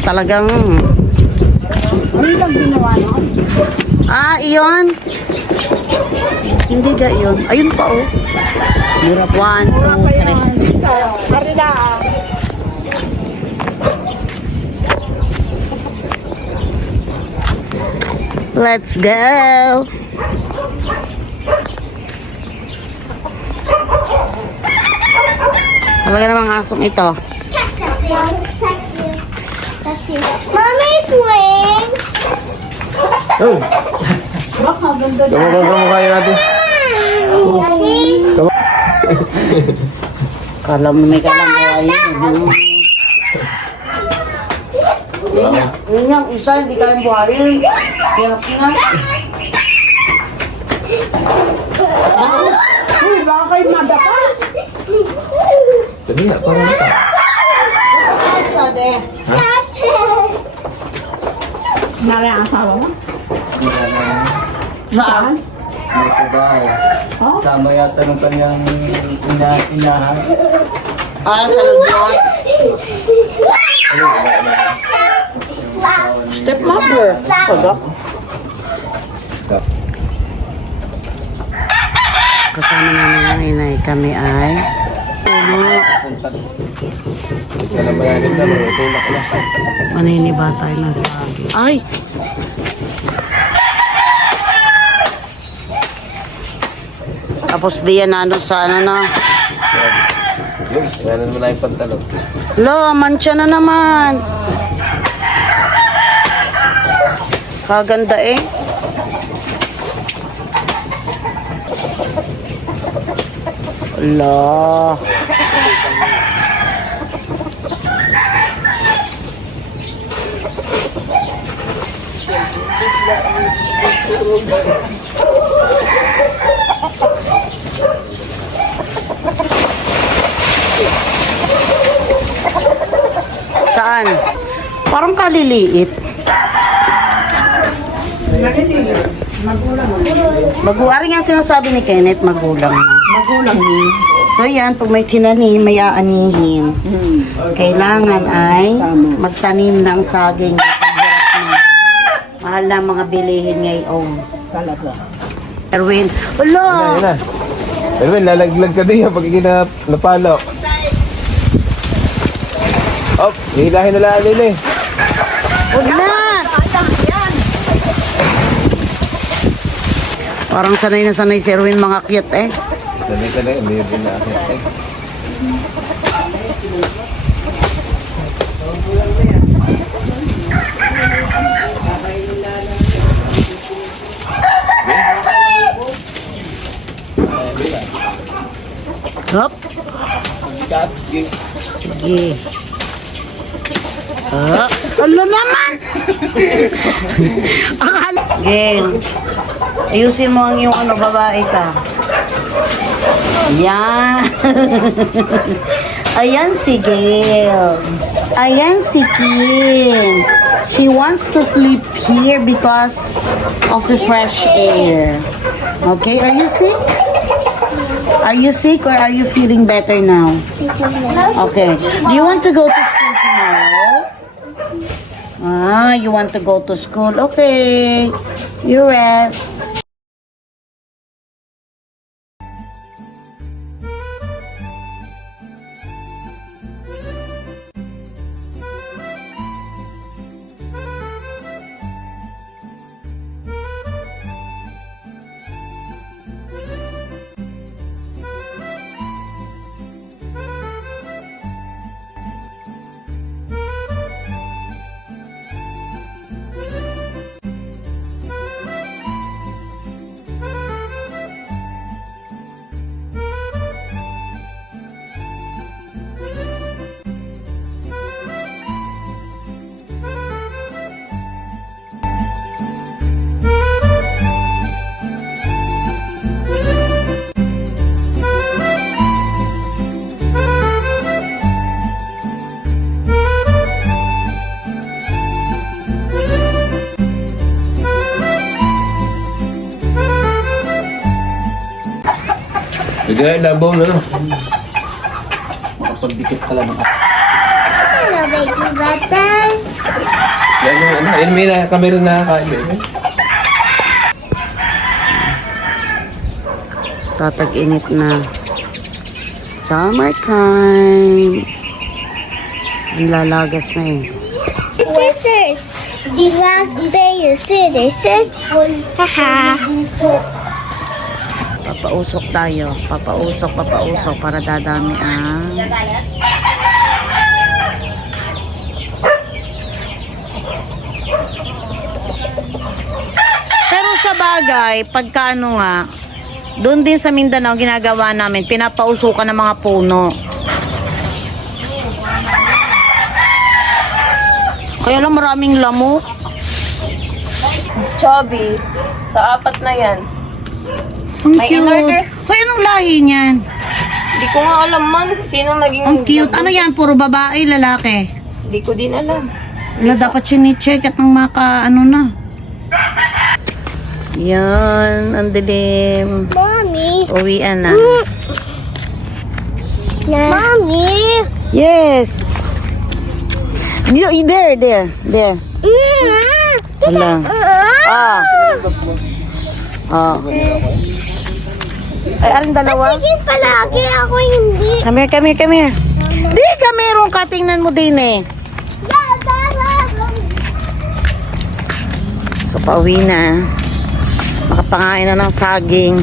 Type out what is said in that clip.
Talagang... Ano lang ginawa no? Iyon. Hindi ga yun. Ayun pa, oh. 1, 2, 3. Sa Karidaan. Let's go! Talaga namang asong ito. Mommy, swing! Oh! Baka ganda na. Kamukha yun natin. Daddy? Kala mo may kalambuhayin. Yun yung isa, hindi kayang buhayin. Hirap nga. Uy, baka kayo madapas. Dali nga, parang nata. Nari ang asawa mo? Saan? May trabaho. Oh? Sama yata ng kanyang inahan. Sa lagyan. Stepmother. Sagap. Kasama namin ang inay. Kami ay... Isa na mayanin na, tulak na. Maniniba tayo ng saging. Ay! Tapos diyan na sa ano na. Yun, yanan mo na yung pantalon. Lo, mancha na naman. Kaganda eh. Lo. Saan? Parang kaliliit. Magulang yung sinasabi ni Kenneth, magulang na. Magulang niya. So yan, pag may tinanim, may aanihin. Kailangan ay magtanim ng saging. Mahal na mga bilihin ngayon. Talaga. Erwin, ulo! Ayun na. Erwin, lalaglag ka din yan pag napalo. Oh, hihilahin na lang nila eh. Huwag na! Parang sanay na sanay si Erwin mga cute eh. Sanay ka na eh, may din na akin eh. Hop. Sige. Ano naman? Akala. Game. Ayusin mo ang iyong ano, babae ka. Yan. Ayan si Gail. Ayan si Kim. She wants to sleep here because of the fresh air. Okay, are you sick? Are you sick or are you feeling better now? Okay. Do you want to go to school tomorrow? You want to go to school? Okay. You rest. Pwede na ilabaw na no. Makapagdikit pala mga. Hello, like butter. Yan yung ano. Ayun, may kami rin nakakain, baby. Tatag-init na. Summertime. Ang lalagas na eh. Scissors. Rock, paper, scissors. Haha. Papausok tayo. Papausok para dadami ang... Pero sa bagay, pagka ano nga, doon din sa Mindanao, ginagawa namin, pinapausukan ng mga puno. Kaya lang maraming lamok. Chubby. Sa 4 na yan. Ang May cute. in-order? Hoy, anong lahi niyan? Hindi ko nga alam man. Sino naging... Ang cute. Ano yan? Puro babae, lalaki? Hindi ko din alam. Wala, dapat sini-check at nang ano na. Yan, ang dilim. Mommy. Uwian na. Mommy. Yes. There. Wala. Ah. Ay, aling dalawa? Sige palagi ako hindi. Come here. Di ka meron ka. Tingnan mo din eh. So, pauwi na. Makapangain na ng saging.